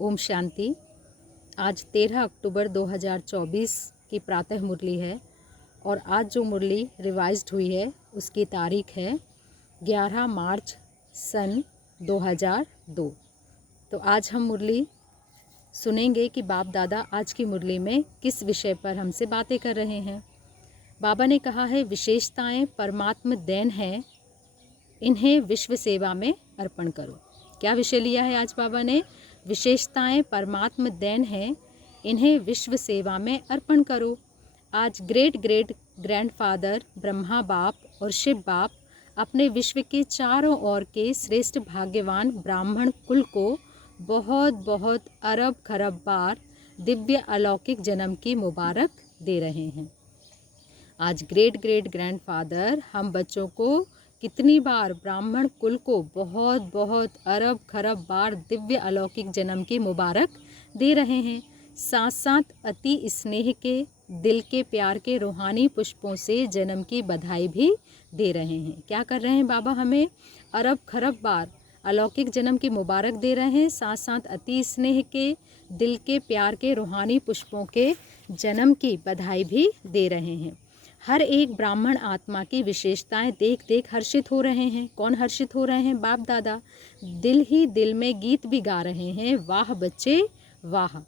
ओम शांति। आज 13 अक्टूबर 2024 की प्रातः मुरली है और आज जो मुरली रिवाइज्ड हुई है उसकी तारीख है 11 मार्च सन 2002। तो आज हम मुरली सुनेंगे कि बाप दादा आज की मुरली में किस विषय पर हमसे बातें कर रहे हैं। बाबा ने कहा है विशेषताएं परमात्म देन है, इन्हें विश्व सेवा में अर्पण करो। क्या विषय लिया है आज बाबा ने? विशेषताएं परमात्म देन है, इन्हें विश्व सेवा में अर्पण करो। आज ग्रेट ग्रेट ग्रैंडफादर ब्रह्मा बाप और शिव बाप अपने विश्व के चारों ओर के श्रेष्ठ भाग्यवान ब्राह्मण कुल को बहुत बहुत अरब खरब बार दिव्य अलौकिक जन्म की मुबारक दे रहे हैं। आज ग्रेट ग्रेट ग्रैंडफादर हम बच्चों को कितनी बार ब्राह्मण कुल को बहुत बहुत अरब खरब बार दिव्य अलौकिक जन्म की मुबारक दे रहे हैं। साथ साथ अति स्नेह के दिल के प्यार के रूहानी पुष्पों से जन्म की बधाई भी दे रहे हैं। क्या कर रहे हैं बाबा? हमें अरब खरब बार अलौकिक जन्म की मुबारक दे रहे हैं, साथ साथ अति स्नेह के दिल के प्यार के रूहानी पुष्पों के जन्म की बधाई भी दे रहे हैं। हर एक ब्राह्मण आत्मा की विशेषताएं देख देख हर्षित हो रहे हैं। कौन हर्षित हो रहे हैं? बाप दादा दिल ही दिल में गीत भी गा रहे हैं, वाह बच्चे वाह।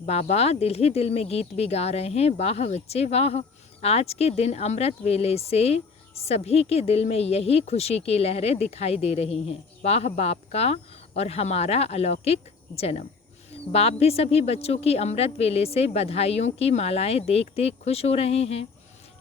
बाबा दिल ही दिल में गीत भी गा रहे हैं, वाह बच्चे वाह। आज के दिन अमृत वेले से सभी के दिल में यही खुशी की लहरें दिखाई दे रही हैं। वाह बाप का और हमारा अलौकिक जन्म। बाप भी सभी बच्चों की अमृत वेले से बधाइयों की मालाएं देख देख खुश हो रहे हैं।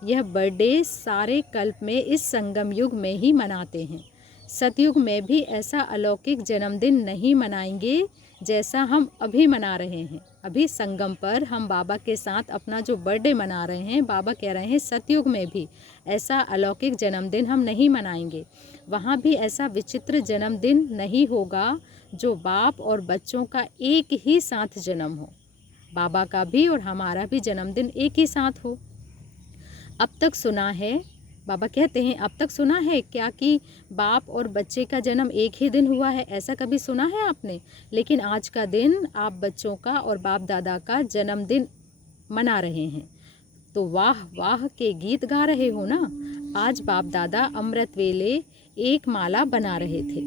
यह बर्थडे सारे कल्प में इस संगम युग में ही मनाते हैं। सतयुग में भी ऐसा अलौकिक जन्मदिन नहीं मनाएंगे जैसा हम अभी मना रहे हैं। अभी संगम पर हम बाबा के साथ अपना जो बर्थडे मना रहे हैं, बाबा कह रहे हैं सतयुग में भी ऐसा अलौकिक जन्मदिन हम नहीं मनाएंगे। वहाँ भी ऐसा विचित्र जन्मदिन नहीं होगा जो बाप और बच्चों का एक ही साथ जन्म हो। बाबा का भी और हमारा भी जन्मदिन एक ही साथ हो। अब तक सुना है, बाबा कहते हैं अब तक सुना है क्या कि बाप और बच्चे का जन्म एक ही दिन हुआ है? ऐसा कभी सुना है आपने? लेकिन आज का दिन आप बच्चों का और बाप दादा का जन्मदिन मना रहे हैं, तो वाह वाह के गीत गा रहे हो ना। आज बाप दादा अमृत वेले एक माला बना रहे थे।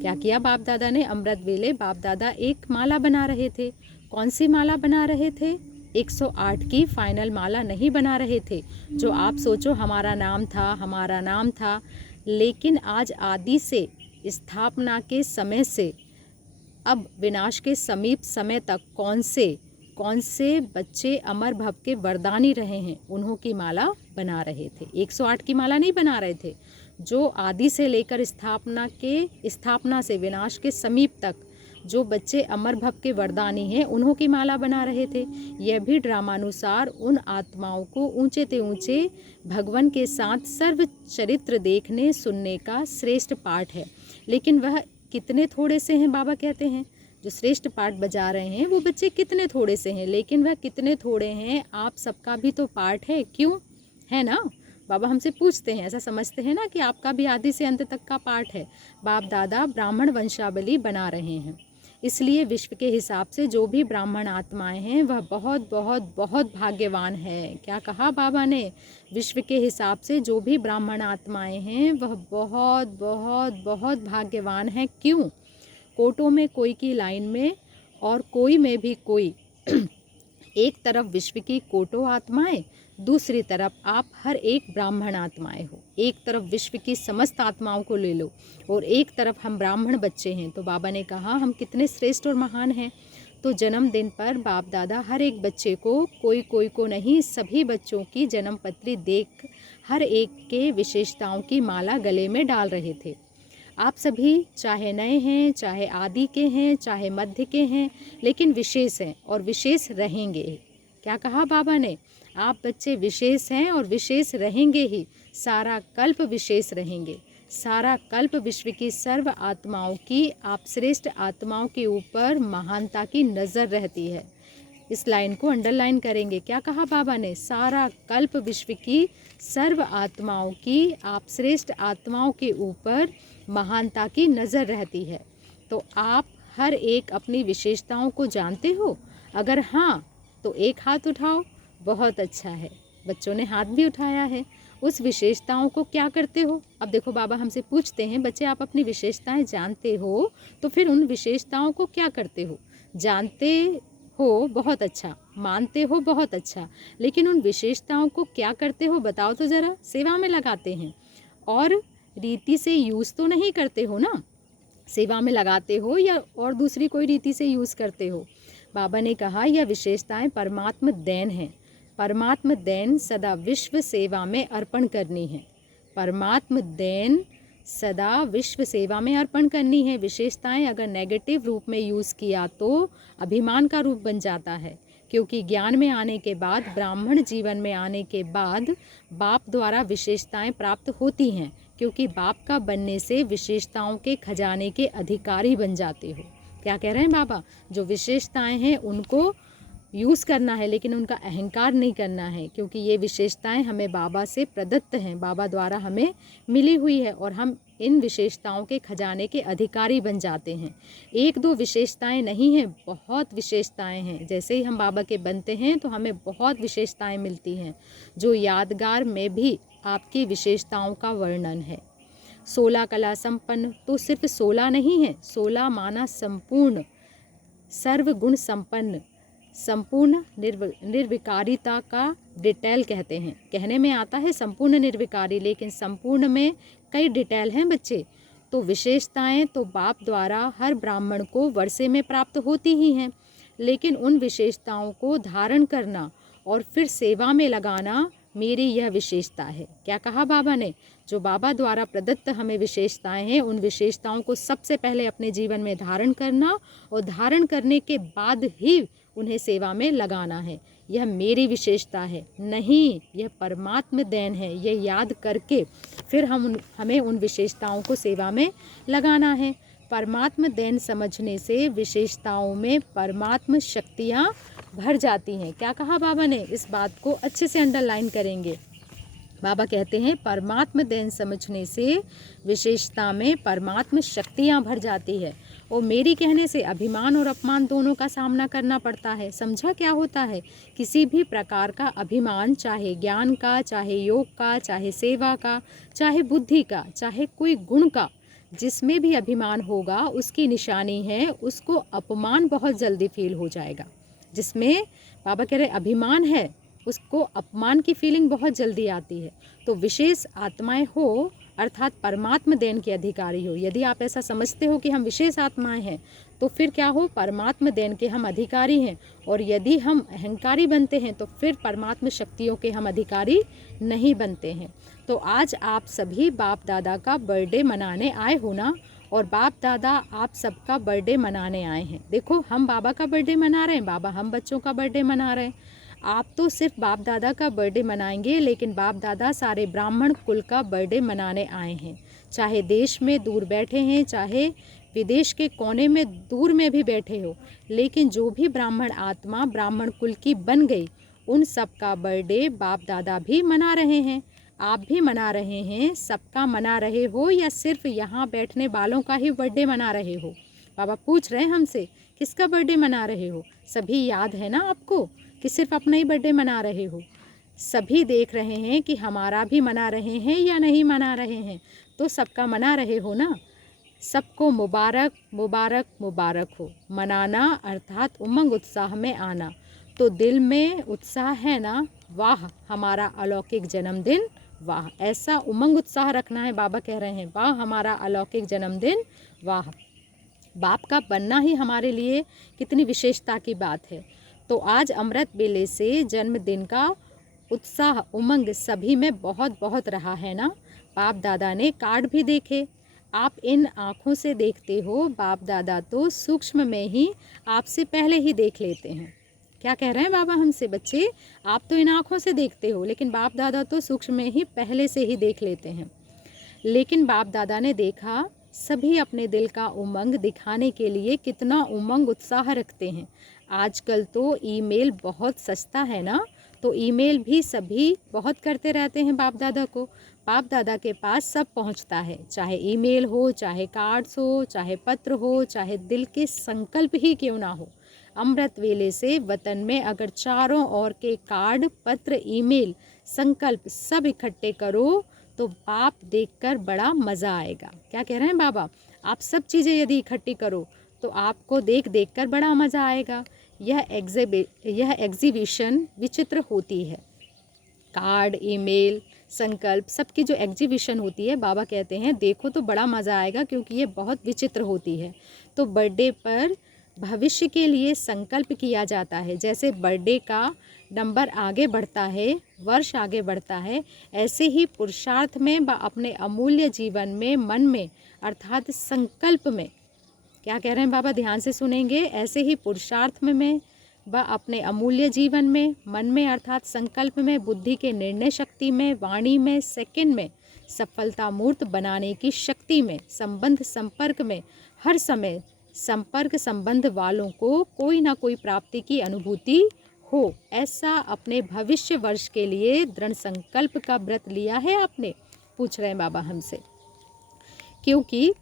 क्या किया बाप दादा ने? अमृत वेले बाप दादा एक माला बना रहे थे। कौन सी माला बना रहे थे? 108 की फाइनल माला नहीं बना रहे थे जो आप सोचो हमारा नाम था। लेकिन आज आदि से स्थापना के समय से अब विनाश के समीप समय तक कौन से बच्चे अमर भव के वरदानी रहे हैं, उन्हों की माला बना रहे थे। 108 की माला नहीं बना रहे थे, जो आदि से लेकर स्थापना से विनाश के समीप तक जो बच्चे अमर भव के वरदानी हैं, उन्हों की माला बना रहे थे। यह भी ड्रामानुसार उन आत्माओं को ऊंचे ते ऊंचे भगवान के साथ सर्व चरित्र देखने सुनने का श्रेष्ठ पाठ है। लेकिन वह कितने थोड़े से हैं? बाबा कहते हैं जो श्रेष्ठ पाठ बजा रहे हैं वो बच्चे कितने थोड़े से हैं, लेकिन वह कितने थोड़े हैं। आप सबका भी तो पाठ है, क्यों है ना? बाबा हमसे पूछते हैं, ऐसा समझते हैं ना कि आपका भी आदि से अंत तक का पाठ है। बाप दादा ब्राह्मण वंशावली बना रहे हैं, इसलिए विश्व के हिसाब से जो भी ब्राह्मण आत्माएं हैं वह बहुत बहुत बहुत भाग्यवान है। क्या कहा बाबा ने? विश्व के हिसाब से जो भी ब्राह्मण आत्माएं हैं वह बहुत बहुत बहुत भाग्यवान है। क्यों? कोटों में कोई की लाइन में और कोई में भी कोई एक तरफ विश्व की कोटो आत्माएं, दूसरी तरफ आप हर एक ब्राह्मण आत्माएं हो। एक तरफ विश्व की समस्त आत्माओं को ले लो और एक तरफ हम ब्राह्मण बच्चे हैं। तो बाबा ने कहा हम कितने श्रेष्ठ और महान हैं। तो जन्मदिन पर बाप दादा हर एक बच्चे को, कोई को नहीं, सभी बच्चों की जन्म पत्री देख हर एक के विशेषताओं की माला गले में डाल रहे थे। आप सभी चाहे नए हैं, चाहे आदि के हैं, चाहे मध्य के हैं, लेकिन विशेष हैं और विशेष रहेंगे। क्या कहा बाबा ने? आप बच्चे विशेष हैं और विशेष रहेंगे ही। सारा कल्प विशेष रहेंगे। सारा कल्प विश्व की सर्व आत्माओं की, आप श्रेष्ठ आत्माओं के ऊपर महानता की नज़र रहती है। इस लाइन को अंडरलाइन करेंगे। क्या कहा बाबा ने? सारा कल्प विश्व की सर्व आत्माओं की, आप श्रेष्ठ आत्माओं के ऊपर महानता की नज़र रहती है। तो आप हर एक अपनी विशेषताओं को जानते हो? अगर हाँ तो एक हाथ उठाओ। बहुत अच्छा है, बच्चों ने हाथ भी उठाया है। उस विशेषताओं को क्या करते हो? अब देखो बाबा हमसे पूछते हैं, बच्चे आप अपनी विशेषताएं जानते हो तो फिर उन विशेषताओं को क्या करते हो? जानते हो, बहुत अच्छा। मानते हो, बहुत अच्छा। लेकिन उन विशेषताओं को क्या करते हो बताओ तो ज़रा। सेवा में लगाते हैं और रीति से यूज़ तो नहीं करते हो ना। सेवा में लगाते हो या और दूसरी कोई रीति से यूज़ करते हो? बाबा ने कहा यह विशेषताएं परमात्म देन है। परमात्म देन सदा विश्व सेवा में अर्पण करनी है। परमात्म देन सदा विश्व सेवा में अर्पण करनी है। विशेषताएं अगर नेगेटिव रूप में यूज़ किया तो अभिमान का रूप बन जाता है, क्योंकि ज्ञान में आने के बाद, ब्राह्मण जीवन में आने के बाद बाप द्वारा विशेषताएं प्राप्त होती हैं, क्योंकि बाप का बनने से विशेषताओं के खजाने के अधिकारी बन जाते हो। क्या कह रहे हैं बाबा? जो विशेषताएं हैं उनको यूज़ करना है, लेकिन उनका अहंकार नहीं करना है, क्योंकि ये विशेषताएं हमें बाबा से प्रदत्त हैं, बाबा द्वारा हमें मिली हुई है और हम इन विशेषताओं के खजाने के अधिकारी बन जाते हैं। एक दो विशेषताएं नहीं हैं, बहुत विशेषताएं हैं। जैसे ही हम बाबा के बनते हैं तो हमें बहुत विशेषताएं मिलती हैं, जो यादगार में भी आपकी विशेषताओं का वर्णन है। 16 कला संपन्न तो सिर्फ 16 नहीं है, 16 माना संपूर्ण, सर्वगुण संपन्न, संपूर्ण निर्विकारिता का डिटेल कहते हैं। कहने में आता है संपूर्ण निर्विकारी, लेकिन संपूर्ण में कई डिटेल हैं बच्चे। तो विशेषताएं तो बाप द्वारा हर ब्राह्मण को वर्षे में प्राप्त होती ही हैं, लेकिन उन विशेषताओं को धारण करना और फिर सेवा में लगाना मेरी यह विशेषता है। क्या कहा बाबा ने? जो बाबा द्वारा प्रदत्त हमें विशेषताएं हैं, उन विशेषताओं को सबसे पहले अपने जीवन में धारण करना और धारण करने के बाद ही उन्हें सेवा में लगाना है। यह मेरी विशेषता है नहीं, यह परमात्म देन है। यह याद करके फिर हमें उन विशेषताओं को सेवा में लगाना है। परमात्म देन समझने से विशेषताओं में परमात्म शक्तियाँ भर जाती हैं। क्या कहा बाबा ने? इस बात को अच्छे से अंडरलाइन करेंगे। बाबा कहते हैं परमात्म देन समझने से विशेषता में परमात्म शक्तियाँ भर जाती है और मेरी कहने से अभिमान और अपमान दोनों का सामना करना पड़ता है। समझा क्या होता है? किसी भी प्रकार का अभिमान, चाहे ज्ञान का, चाहे योग का, चाहे सेवा का, चाहे बुद्धि का, चाहे कोई गुण का, जिसमें भी अभिमान होगा उसकी निशानी है उसको अपमान बहुत जल्दी फील हो जाएगा। जिसमें बाबा कह रहे अभिमान है उसको अपमान की फीलिंग बहुत जल्दी आती है। तो विशेष आत्माएं हो अर्थात परमात्म देन के अधिकारी हो। यदि आप ऐसा समझते हो कि हम विशेष आत्माएं हैं तो फिर क्या हो? परमात्म देन के हम अधिकारी हैं। और यदि हम अहंकारी बनते हैं तो फिर परमात्म शक्तियों के हम अधिकारी नहीं बनते हैं। तो आज आप सभी बाप दादा का बर्थडे मनाने आए हो ना, और बाप दादा आप सबका बर्थडे मनाने आए हैं। देखो हम बाबा का बर्थडे मना रहे हैं, बाबा हम बच्चों का बर्थडे मना रहे हैं। आप तो सिर्फ बाप दादा का बर्थडे मनाएंगे, लेकिन बाप दादा सारे ब्राह्मण कुल का बर्थडे मनाने आए हैं। चाहे देश में दूर बैठे हैं, चाहे विदेश के कोने में दूर में भी बैठे हो, लेकिन जो भी ब्राह्मण आत्मा ब्राह्मण कुल की बन गई, उन सब का बर्थडे बाप दादा भी मना रहे हैं। आप भी मना रहे हैं। सबका मना रहे हो या सिर्फ यहाँ बैठने वालों का ही बर्थडे मना रहे हो? बाबा पूछ रहे हैं हमसे किसका बर्थडे मना रहे हो? सभी याद है ना आपको कि सिर्फ अपना ही बर्थडे मना रहे हो? सभी देख रहे हैं कि हमारा भी मना रहे हैं या नहीं मना रहे हैं? तो सबका मना रहे हो ना। सबको मुबारक मुबारक मुबारक हो। मनाना अर्थात उमंग उत्साह में आना। तो दिल में उत्साह है ना, वाह हमारा अलौकिक जन्मदिन, वाह। ऐसा उमंग उत्साह रखना है। बाबा कह रहे हैं वाह हमारा अलौकिक जन्मदिन, वाह। बाप का बनना ही हमारे लिए कितनी विशेषता की बात है। तो आज अमृत बेले से जन्मदिन का उत्साह उमंग सभी में बहुत बहुत रहा है ना। बाप दादा ने कार्ड भी देखे। आप इन आँखों से देखते हो, बाप दादा तो सूक्ष्म में ही आपसे पहले ही देख लेते हैं। क्या कह रहे हैं बाबा हमसे? बच्चे आप तो इन आँखों से देखते हो, लेकिन बाप दादा तो सूक्ष्म में ही पहले से ही देख लेते हैं। लेकिन बाप दादा ने देखा सभी अपने दिल का उमंग दिखाने के लिए कितना उमंग उत्साह रखते हैं। आजकल तो ईमेल बहुत सस्ता है ना, तो ईमेल भी सभी बहुत करते रहते हैं बाप दादा को। बाप दादा के पास सब पहुंचता है, चाहे ईमेल हो, चाहे कार्ड्स हो, चाहे पत्र हो, चाहे दिल के संकल्प ही क्यों ना हो। अमृत वेले से वतन में अगर चारों ओर के कार्ड, पत्र, ईमेल, संकल्प सब इकट्ठे करो तो बाप देखकर बड़ा मज़ा आएगा। क्या कह रहे हैं बाबा? आप सब चीज़ें यदि इकट्ठी करो तो आपको देख देख कर बड़ा मज़ा आएगा। यह एग्जीबिशन विचित्र होती है। कार्ड, ईमेल, संकल्प सबकी जो एग्जीबिशन होती है, बाबा कहते हैं देखो तो बड़ा मज़ा आएगा, क्योंकि ये बहुत विचित्र होती है। तो बर्थडे पर भविष्य के लिए संकल्प किया जाता है। जैसे बर्थडे का नंबर आगे बढ़ता है, वर्ष आगे बढ़ता है, ऐसे ही पुरुषार्थ में व अपने अमूल्य जीवन में, मन में अर्थात संकल्प में, क्या कह रहे हैं बाबा? ध्यान से सुनेंगे। ऐसे ही पुरुषार्थ में व अपने अमूल्य जीवन में, मन में अर्थात संकल्प में, बुद्धि के निर्णय शक्ति में, वाणी में, सेकंड में, सफलता मूर्त बनाने की शक्ति में, संबंध संपर्क में, हर समय संपर्क संबंध वालों को कोई ना कोई प्राप्ति की अनुभूति हो, ऐसा अपने भविष्य वर्ष के लिए दृढ़ संकल्प का व्रत लिया है आपने? पूछ रहे हैं बाबा हमसे। क्योंकि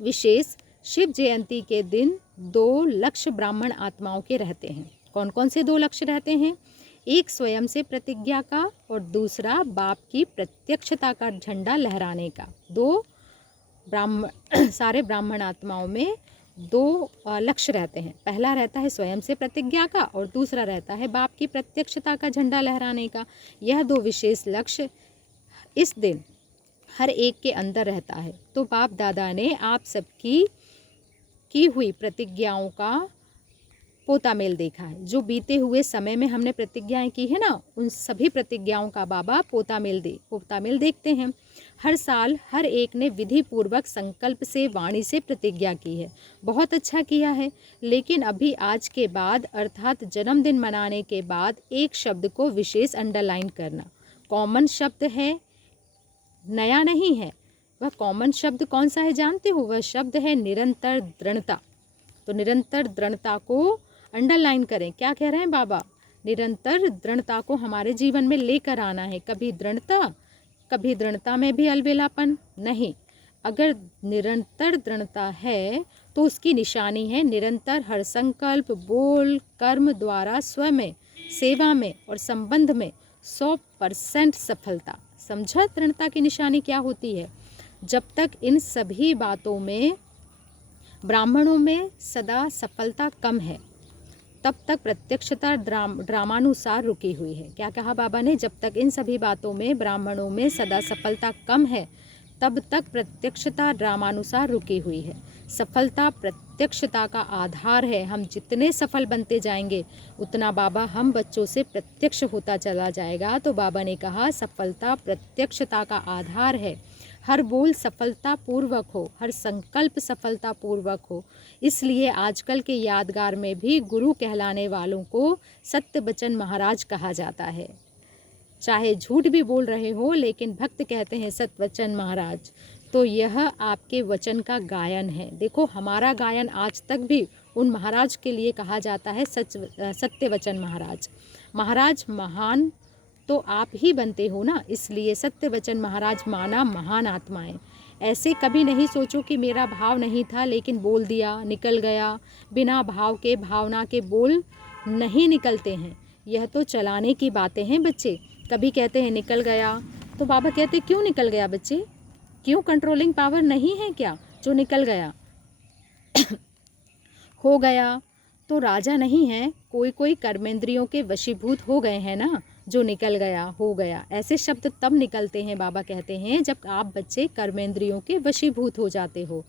विशेष शिव जयंती के दिन 2 लक्ष्य ब्राह्मण आत्माओं के रहते हैं। कौन कौन से 2 लक्ष्य रहते हैं? एक स्वयं से प्रतिज्ञा का और दूसरा बाप की प्रत्यक्षता का झंडा लहराने का। 2 सारे ब्राह्मण आत्माओं में 2 लक्ष्य रहते हैं। पहला रहता है स्वयं से प्रतिज्ञा का और दूसरा रहता है बाप की प्रत्यक्षता का झंडा लहराने का। यह 2 विशेष लक्ष्य इस दिन हर एक के अंदर रहता है। तो बाप दादा ने आप सबकी की हुई प्रतिज्ञाओं का पोता मेल देखा है। जो बीते हुए समय में हमने प्रतिज्ञाएं की है ना, उन सभी प्रतिज्ञाओं का बाबा पोता मेल देखते हैं। हर साल हर एक ने विधि पूर्वक संकल्प से, वाणी से प्रतिज्ञा की है। बहुत अच्छा किया है। लेकिन अभी आज के बाद अर्थात जन्मदिन मनाने के बाद एक शब्द को विशेष अंडरलाइन करना। कॉमन शब्द है, नया नहीं है। वह कॉमन शब्द कौन सा है जानते हो? वह शब्द है निरंतर दृढ़ता। तो निरंतर दृढ़ता को अंडरलाइन करें। क्या कह रहे हैं बाबा? निरंतर दृढ़ता को हमारे जीवन में लेकर आना है। कभी दृढ़ता में भी अलबेलापन नहीं। अगर निरंतर दृढ़ता है तो उसकी निशानी है निरंतर हर संकल्प, बोल, कर्म द्वारा स्व में, सेवा में और संबंध में 100% सफलता। समझा दृढ़ता की निशानी क्या होती है? जब तक इन सभी बातों में ब्राह्मणों में सदा सफलता कम है, तब तक प्रत्यक्षता ड्रामानुसार रुकी हुई है। क्या कहा बाबा ने? जब तक इन सभी बातों में ब्राह्मणों में सदा सफलता कम है, तब तक प्रत्यक्षता ड्रामानुसार रुकी हुई है। सफलता प्रत्यक्षता का आधार है। हम जितने सफल बनते जाएंगे उतना बाबा हम बच्चों से प्रत्यक्ष होता चला जाएगा। तो बाबा ने कहा सफलता प्रत्यक्षता का आधार है। हर बोल सफलता पूर्वक हो, हर संकल्प सफलता पूर्वक हो। इसलिए आजकल के यादगार में भी गुरु कहलाने वालों को सत्य वचन महाराज कहा जाता है। चाहे झूठ भी बोल रहे हो, लेकिन भक्त कहते हैं सत्य वचन महाराज। तो यह आपके वचन का गायन है। देखो हमारा गायन आज तक भी उन महाराज के लिए कहा जाता है सत्य वचन महाराज। महाराज महान तो आप ही बनते हो ना, इसलिए सत्य वचन महाराज माना महान आत्माएं। ऐसे कभी नहीं सोचो कि मेरा भाव नहीं था लेकिन बोल दिया, निकल गया। बिना भाव के, भावना के बोल नहीं निकलते हैं। यह तो चलाने की बातें हैं बच्चे। कभी कहते हैं निकल गया, तो बाबा कहते क्यों निकल गया बच्चे? क्यों कंट्रोलिंग पावर नहीं है क्या जो निकल गया? हो गया तो राजा नहीं है। कोई कोई कर्मेंद्रियों के वशीभूत हो गए हैं ना, जो निकल गया, हो गया। ऐसे शब्द तब निकलते हैं बाबा कहते हैं जब आप बच्चे कर्मेंद्रियों के वशीभूत हो जाते हो।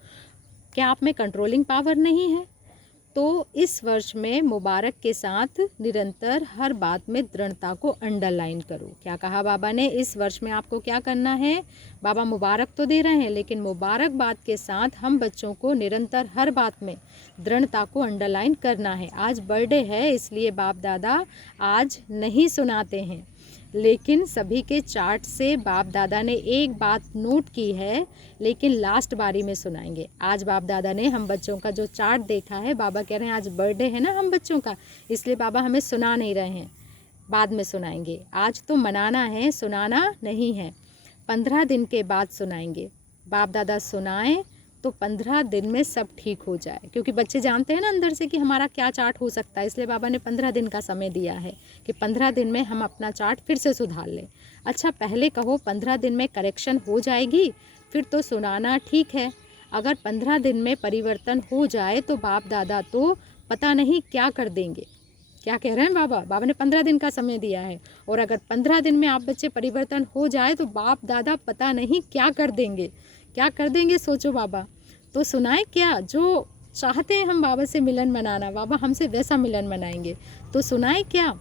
क्या आप में कंट्रोलिंग पावर नहीं है? तो इस वर्ष में मुबारक के साथ निरंतर हर बात में दृढ़ता को अंडरलाइन करो। क्या कहा बाबा ने? इस वर्ष में आपको क्या करना है? बाबा मुबारक तो दे रहे हैं, लेकिन मुबारक बात के साथ हम बच्चों को निरंतर हर बात में दृढ़ता को अंडरलाइन करना है। आज बर्थडे है, इसलिए बाप दादा आज नहीं सुनाते हैं, लेकिन सभी के चार्ट से बाप दादा ने एक बात नोट की है, लेकिन लास्ट बारी में सुनाएंगे। आज बाप दादा ने हम बच्चों का जो चार्ट देखा है, बाबा कह रहे हैं आज बर्थडे है ना हम बच्चों का, इसलिए बाबा हमें सुना नहीं रहे हैं। बाद में सुनाएंगे। आज तो मनाना है, सुनाना नहीं है। 15 दिन के बाद सुनाएंगे। बाप दादा सुनाएं तो 15 दिन में सब ठीक हो जाए, क्योंकि बच्चे जानते हैं ना अंदर से कि हमारा क्या चार्ट हो सकता है। इसलिए बाबा ने 15 दिन का समय दिया है कि 15 दिन में हम अपना चार्ट फिर से सुधार लें। अच्छा, पहले कहो 15 दिन में करेक्शन हो जाएगी, फिर तो सुनाना ठीक है। अगर 15 दिन में परिवर्तन हो जाए तो बाप दादा तो पता नहीं क्या कर देंगे। क्या कह रहे हैं बाबा? बाबा ने 15 दिन का समय दिया है, और अगर 15 दिन में आप बच्चे परिवर्तन हो जाए तो बाप दादा पता नहीं क्या कर देंगे। क्या कर देंगे सोचो बाबा। तो सुनाए क्या? जो चाहते हैं हम बाबा से मिलन मनाना, बाबा हमसे वैसा मिलन मनाएंगे। तो सुनाए क्या?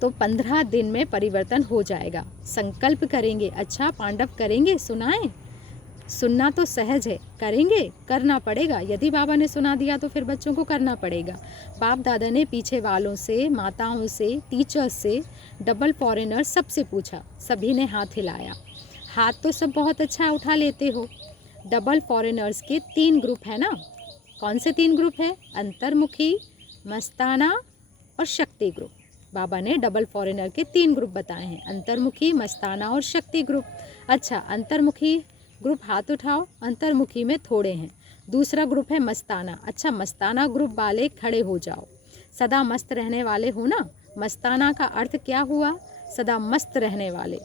तो 15 दिन में परिवर्तन हो जाएगा। संकल्प करेंगे। अच्छा, पांडव करेंगे, सुनाएं? सुनना तो सहज है, करेंगे, करना पड़ेगा। यदि बाबा ने सुना दिया तो फिर बच्चों को करना पड़ेगा। बाप दादा ने पीछे वालों से, माताओं से, टीचर्स से, डबल फॉरेनर सबसे पूछा। सभी ने हाथ हिलाया। हाथ तो सब बहुत अच्छा उठा लेते हो। डबल फॉरेनर्स के 3 ग्रुप है ना? कौन से 3 ग्रुप है? अंतर्मुखी, मस्ताना और शक्ति ग्रुप। बाबा ने डबल फॉरेनर के 3 ग्रुप बताए हैं, अंतर्मुखी, मस्ताना और शक्ति ग्रुप। अच्छा, अंतर्मुखी ग्रुप हाथ उठाओ। अंतर्मुखी में थोड़े हैं। दूसरा ग्रुप है मस्ताना। अच्छा, मस्ताना ग्रुप वाले खड़े हो जाओ। सदा मस्त रहने वाले हो ना? मस्ताना का अर्थ क्या हुआ? सदा मस्त रहने वाले।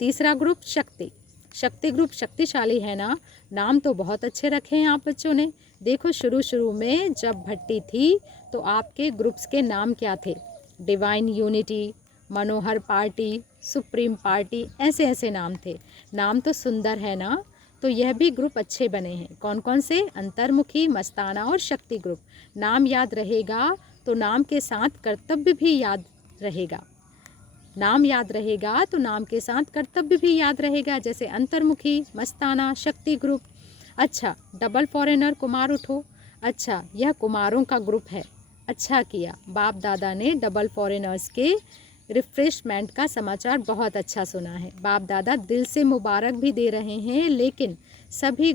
तीसरा ग्रुप शक्ति। शक्ति ग्रुप शक्तिशाली है ना? नाम तो बहुत अच्छे रखे हैं आप बच्चों ने। देखो, शुरू में जब भट्टी थी तो आपके ग्रुप्स के नाम क्या थे? डिवाइन यूनिटी, मनोहर पार्टी, सुप्रीम पार्टी, ऐसे ऐसे नाम थे। नाम तो सुंदर है ना? तो यह भी ग्रुप अच्छे बने हैं। कौन कौन से? अंतर्मुखी, मस्ताना और शक्ति ग्रुप। नाम याद रहेगा तो नाम के साथ कर्तव्य भी याद रहेगा। नाम याद रहेगा तो नाम के साथ कर्तव्य भी याद रहेगा, जैसे अंतर्मुखी, मस्ताना, शक्ति ग्रुप। अच्छा, डबल फॉरेनर कुमार उठो। अच्छा, यह कुमारों का ग्रुप है। अच्छा किया, बाप दादा ने डबल फॉरेनर्स के रिफ्रेशमेंट का समाचार बहुत अच्छा सुना है। बाप दादा दिल से मुबारक भी दे रहे हैं, लेकिन सभी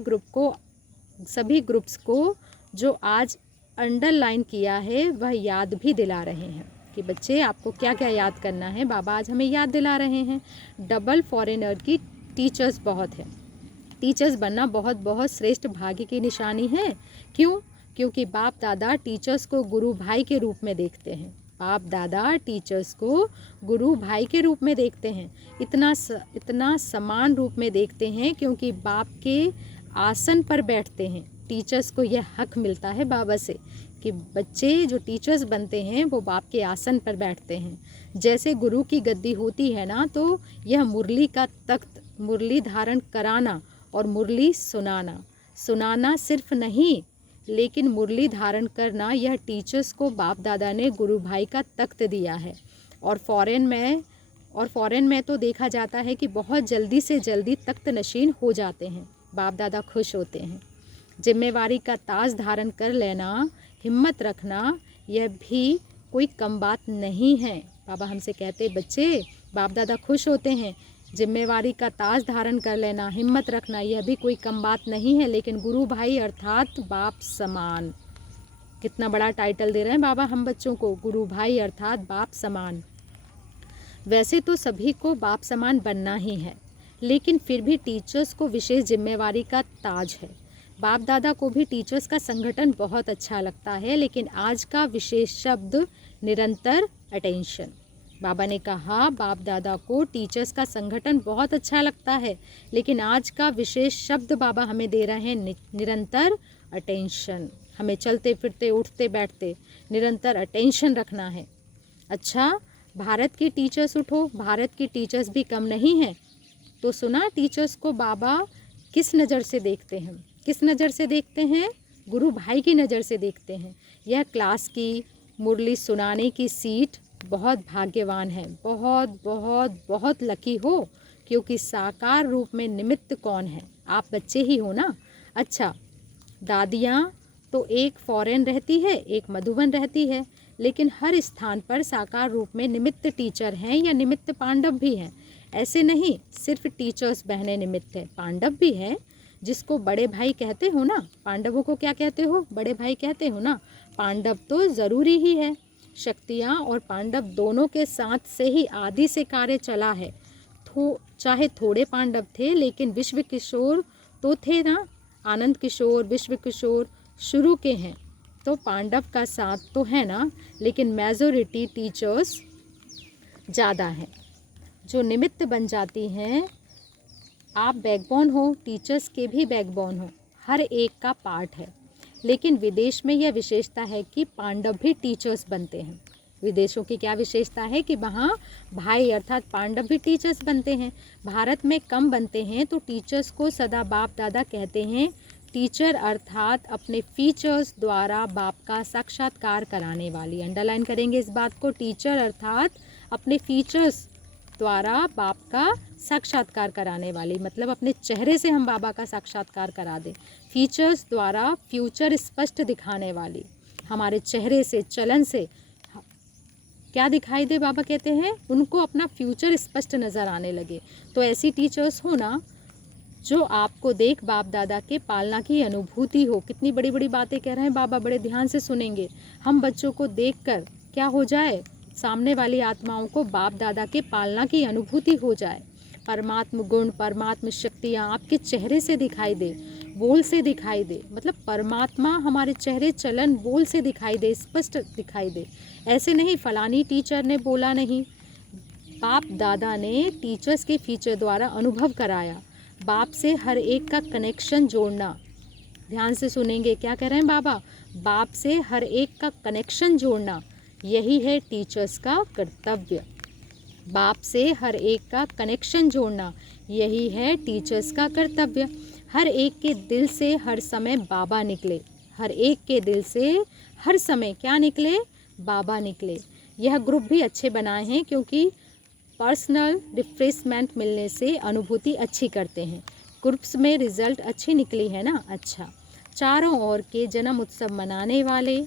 ग्रुप्स को जो आज अंडरलाइन किया है वह याद भी दिला रहे हैं कि बच्चे आपको क्या क्या याद करना है। बाबा आज हमें याद दिला रहे हैं। डबल फॉरेनर की टीचर्स बहुत है। टीचर्स बनना बहुत बहुत श्रेष्ठ भाग्य की निशानी है। क्यों? क्योंकि बाप दादा टीचर्स को गुरु भाई के रूप में देखते हैं। बाप दादा टीचर्स को गुरु भाई के रूप में देखते हैं। इतना समान रूप में देखते हैं क्योंकि बाप के आसन पर बैठते हैं। टीचर्स को यह हक मिलता है बाबा से कि बच्चे जो टीचर्स बनते हैं वो बाप के आसन पर बैठते हैं। जैसे गुरु की गद्दी होती है ना, तो यह मुरली का तख्त, मुरली धारण कराना और मुरली सुनाना सिर्फ नहीं, लेकिन मुरली धारण करना, यह टीचर्स को बाप दादा ने गुरु भाई का तख्त दिया है। और फॉरेन में तो देखा जाता है कि बहुत जल्दी से जल्दी तख्त नशीन हो जाते हैं। बाप दादा खुश होते हैं। जिम्मेवारी का ताज धारण कर लेना, हिम्मत रखना, यह भी कोई कम बात नहीं है। बाबा हमसे कहते, बच्चे बाप दादा खुश होते हैं। जिम्मेवारी का ताज धारण कर लेना, हिम्मत रखना, यह भी कोई कम बात नहीं है, लेकिन गुरु भाई अर्थात बाप समान। कितना बड़ा टाइटल दे रहे हैं बाबा हम बच्चों को, गुरु भाई अर्थात बाप समान। वैसे तो सभी को बाप समान बनना ही है, लेकिन फिर भी टीचर्स को विशेष जिम्मेवारी का ताज है। बाप दादा को भी टीचर्स का संगठन बहुत अच्छा लगता है, लेकिन आज का विशेष शब्द निरंतर अटेंशन। बाबा ने कहा बाप दादा को टीचर्स का संगठन बहुत अच्छा लगता है, लेकिन आज का विशेष शब्द बाबा हमें दे रहे हैं निरंतर अटेंशन। हमें चलते फिरते उठते बैठते निरंतर अटेंशन रखना है। अच्छा, भारत की टीचर्स उठो। भारत की टीचर्स भी कम नहीं हैं। तो सुना, टीचर्स को बाबा किस नज़र से देखते हैं? किस नज़र से देखते हैं? गुरु भाई की नज़र से देखते हैं। यह क्लास की मुरली सुनाने की सीट बहुत भाग्यवान है। बहुत बहुत बहुत लकी हो, क्योंकि साकार रूप में निमित्त कौन है? आप बच्चे ही हो ना। अच्छा, दादियाँ तो एक फॉरेन रहती है, एक मधुबन रहती है, लेकिन हर स्थान पर साकार रूप में निमित्त टीचर हैं या निमित्त पांडव भी हैं। ऐसे नहीं सिर्फ टीचर्स बहनें निमित्त है, पांडव भी हैं, जिसको बड़े भाई कहते हो ना। पांडवों को क्या कहते हो? बड़े भाई कहते हो ना। पांडव तो ज़रूरी ही है। शक्तियाँ और पांडव दोनों के साथ से ही आदि से कार्य चला है। चाहे थोड़े पांडव थे, लेकिन विश्व किशोर तो थे ना, आनंद किशोर, विश्व किशोर शुरू के हैं, तो पांडव का साथ तो है ना, लेकिन मेजॉरिटी टीचर्स ज़्यादा हैं जो निमित्त बन जाती हैं। आप बैकबोन हो, टीचर्स के भी बैकबोन हो, हर एक का पार्ट है। लेकिन विदेश में यह विशेषता है कि पांडव भी टीचर्स बनते हैं। विदेशों की क्या विशेषता है कि वहाँ भाई अर्थात पांडव भी टीचर्स बनते हैं। भारत में कम बनते हैं, तो टीचर्स को सदा बाप दादा कहते हैं। टीचर अर्थात अपने फीचर्स द्वारा बाप का साक्षात्कार कराने वाली, अंडरलाइन करेंगे इस बात को, टीचर अर्थात अपने फीचर्स द्वारा बाप का साक्षात्कार कराने वाली, मतलब अपने चेहरे से हम बाबा का साक्षात्कार करा दें। फीचर्स द्वारा फ्यूचर स्पष्ट दिखाने वाली, हमारे चेहरे से, चलन से क्या दिखाई दे, बाबा कहते हैं उनको अपना फ्यूचर स्पष्ट नज़र आने लगे। तो ऐसी टीचर्स हो ना जो आपको देख बाप दादा के पालना की अनुभूति हो। कितनी बड़ी बड़ी बातें कह रहे हैं बाबा, बड़े ध्यान से सुनेंगे। हम बच्चों को देखकर क्या हो जाए, सामने वाली आत्माओं को बाप दादा के पालना की अनुभूति हो जाए। परमात्म गुण, परमात्म शक्तियाँ आपके चेहरे से दिखाई दे, बोल से दिखाई दे, मतलब परमात्मा हमारे चेहरे, चलन, बोल से दिखाई दे, स्पष्ट दिखाई दे। ऐसे नहीं फलानी टीचर ने बोला, नहीं, बाप दादा ने टीचर्स के फीचर द्वारा अनुभव कराया। बाप से हर एक का कनेक्शन जोड़ना, ध्यान से सुनेंगे क्या कह रहे हैं बाबा, बाप से हर एक का कनेक्शन जोड़ना, यही है टीचर्स का कर्तव्य। बाप से हर एक का कनेक्शन जोड़ना, यही है टीचर्स का कर्तव्य। हर एक के दिल से हर समय बाबा निकले, हर एक के दिल से हर समय क्या निकले, बाबा निकले। यह ग्रुप भी अच्छे बनाए हैं क्योंकि पर्सनल रिफ्रेशमेंट मिलने से अनुभूति अच्छी करते हैं। ग्रुप्स में रिजल्ट अच्छी निकली है ना, अच्छा। चारों ओर के जन्म उत्सव मनाने वाले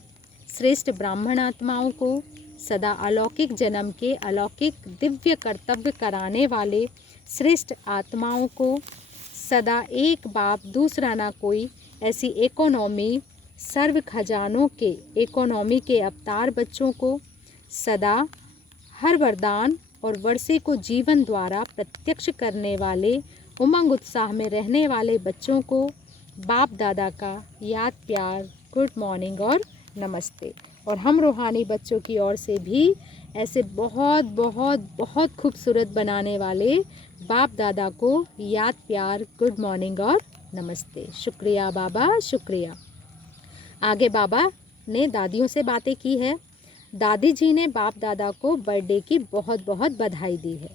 श्रेष्ठ ब्राह्मण आत्माओं को सदा अलौकिक जन्म के अलौकिक दिव्य कर्तव्य कराने वाले श्रेष्ठ आत्माओं को सदा एक बाप दूसरा ना कोई, ऐसी इकोनॉमी सर्व खजानों के इकोनॉमी के अवतार बच्चों को सदा हर वरदान और वर्षे को जीवन द्वारा प्रत्यक्ष करने वाले उमंग उत्साह में रहने वाले बच्चों को बाप दादा का याद, प्यार, गुड मॉर्निंग और नमस्ते। और हम रूहानी बच्चों की ओर से भी ऐसे बहुत बहुत बहुत खूबसूरत बनाने वाले बाप दादा को याद, प्यार, गुड मॉर्निंग और नमस्ते। शुक्रिया बाबा, शुक्रिया। आगे बाबा ने दादियों से बातें की है। दादी जी ने बाप दादा को बर्थडे की बहुत बहुत बधाई दी है।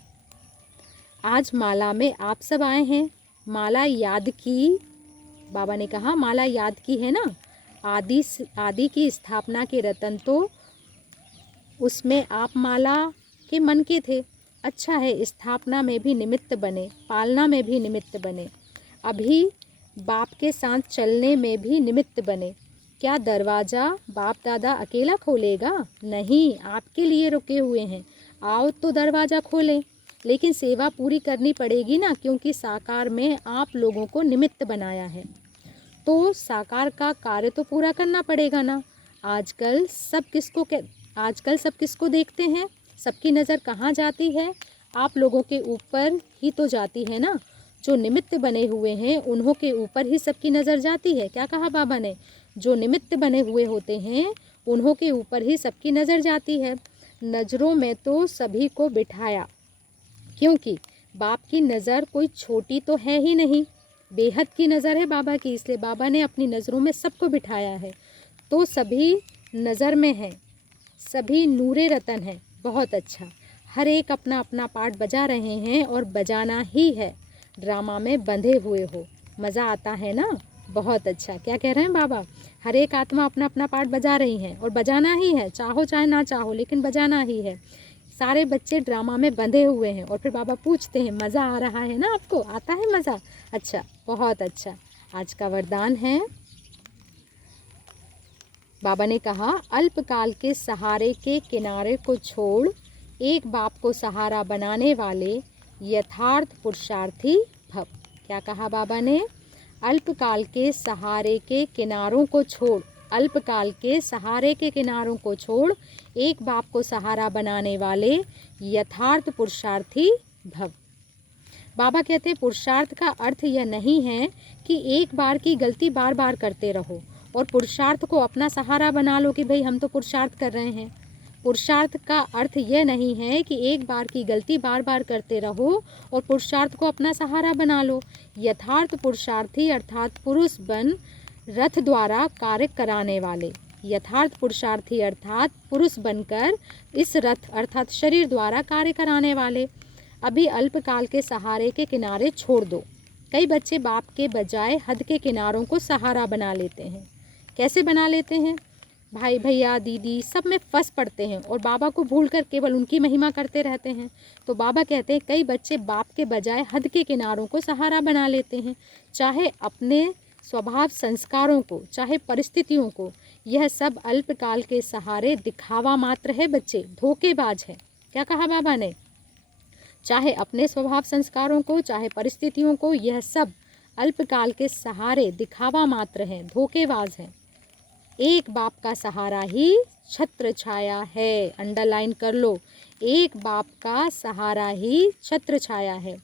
आज माला में आप सब आए हैं, माला याद की, बाबा ने कहा माला याद की है ना, आदि की स्थापना के रतन तो उसमें आप माला के मन के थे। अच्छा है, स्थापना में भी निमित्त बने, पालना में भी निमित्त बने, अभी बाप के साथ चलने में भी निमित्त बने। क्या दरवाज़ा बाप दादा अकेला खोलेगा? नहीं, आपके लिए रुके हुए हैं। आओ तो दरवाज़ा खोलें, लेकिन सेवा पूरी करनी पड़ेगी ना, क्योंकि साकार में आप लोगों को निमित्त बनाया है, तो साकार का कार्य तो पूरा करना पड़ेगा ना। आजकल सब किसको देखते हैं? सबकी नज़र कहाँ जाती है? आप लोगों के ऊपर ही तो जाती है ना। जो निमित्त बने हुए हैं उन्हों के ऊपर ही सबकी नज़र जाती है। क्या कहा बाबा ने? जो निमित्त बने हुए होते हैं उन्हों के ऊपर ही सबकी नज़र जाती है। नज़रों में तो सभी को बिठाया, क्योंकि बाप की नज़र कोई छोटी तो है ही नहीं, बेहद की नज़र है बाबा की, इसलिए बाबा ने अपनी नज़रों में सबको बिठाया है। तो सभी नज़र में हैं, सभी नूरे रतन हैं। बहुत अच्छा, हर एक अपना अपना पार्ट बजा रहे हैं और बजाना ही है। ड्रामा में बंधे हुए हो, मज़ा आता है ना। बहुत अच्छा, क्या कह रहे हैं बाबा? हर एक आत्मा अपना अपना पार्ट बजा रही हैं और बजाना ही है, चाहो चाहे ना चाहो, लेकिन बजाना ही है। सारे बच्चे ड्रामा में बंधे हुए हैं और फिर बाबा पूछते हैं मज़ा आ रहा है ना आपको? आता है मज़ा? अच्छा, बहुत अच्छा। आज का वरदान है, बाबा ने कहा अल्पकाल के सहारे के किनारे को छोड़ एक बाप को सहारा बनाने वाले यथार्थ पुरुषार्थी भव। क्या कहा बाबा ने? अल्पकाल के सहारे के किनारों को छोड़, अल्पकाल के सहारे के किनारों को छोड़ एक बाप को सहारा बनाने वाले यथार्थ पुरुषार्थी भव। बाबा कहते हैं पुरुषार्थ का अर्थ यह नहीं है कि एक बार की गलती बार बार करते रहो और पुरुषार्थ को अपना सहारा बना लो कि भाई हम तो पुरुषार्थ कर रहे हैं। पुरुषार्थ का अर्थ यह नहीं है कि एक बार की गलती बार बार करते रहो और पुरुषार्थ को अपना सहारा बना लो। यथार्थ पुरुषार्थी अर्थात पुरुष बन रथ द्वारा कार्य कराने वाले, यथार्थ पुरुषार्थी अर्थात पुरुष बनकर इस रथ अर्थात शरीर द्वारा कार्य कराने वाले। अभी अल्पकाल के सहारे के किनारे छोड़ दो। कई बच्चे बाप के बजाय हद के किनारों को सहारा बना लेते हैं। कैसे बना लेते हैं? भाई भैया दीदी सब में फंस पड़ते हैं और बाबा को भूलकर केवल उनकी महिमा करते रहते हैं। तो बाबा कहते हैं कई बच्चे बाप के बजाय हद के किनारों को सहारा बना लेते हैं, चाहे अपने स्वभाव संस्कारों को, चाहे परिस्थितियों को। यह सब अल्पकाल के सहारे दिखावा मात्र है बच्चे, धोखेबाज है। क्या कहा बाबा ने? चाहे अपने स्वभाव संस्कारों को, चाहे परिस्थितियों को, यह सब अल्पकाल के सहारे दिखावा मात्र है, धोखेबाज है। एक बाप का सहारा ही छत्र छाया है। अंडरलाइन कर लो, एक बाप का सहारा ही छत्र छाया है।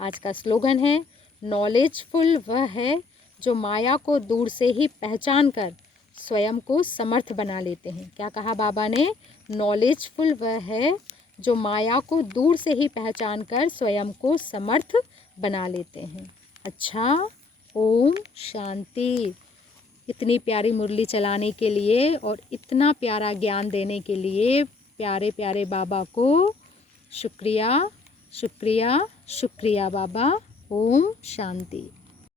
आज का स्लोगन है नॉलेजफुल वह है जो माया को दूर से ही पहचान कर स्वयं को समर्थ बना लेते हैं। क्या कहा बाबा ने? नॉलेजफुल वह है जो माया को दूर से ही पहचान कर स्वयं को समर्थ बना लेते हैं। अच्छा, ओम शांति। इतनी प्यारी मुरली चलाने के लिए और इतना प्यारा ज्ञान देने के लिए प्यारे प्यारे बाबा को शुक्रिया शुक्रिया शुक्रिया बाबा। ओम शांति।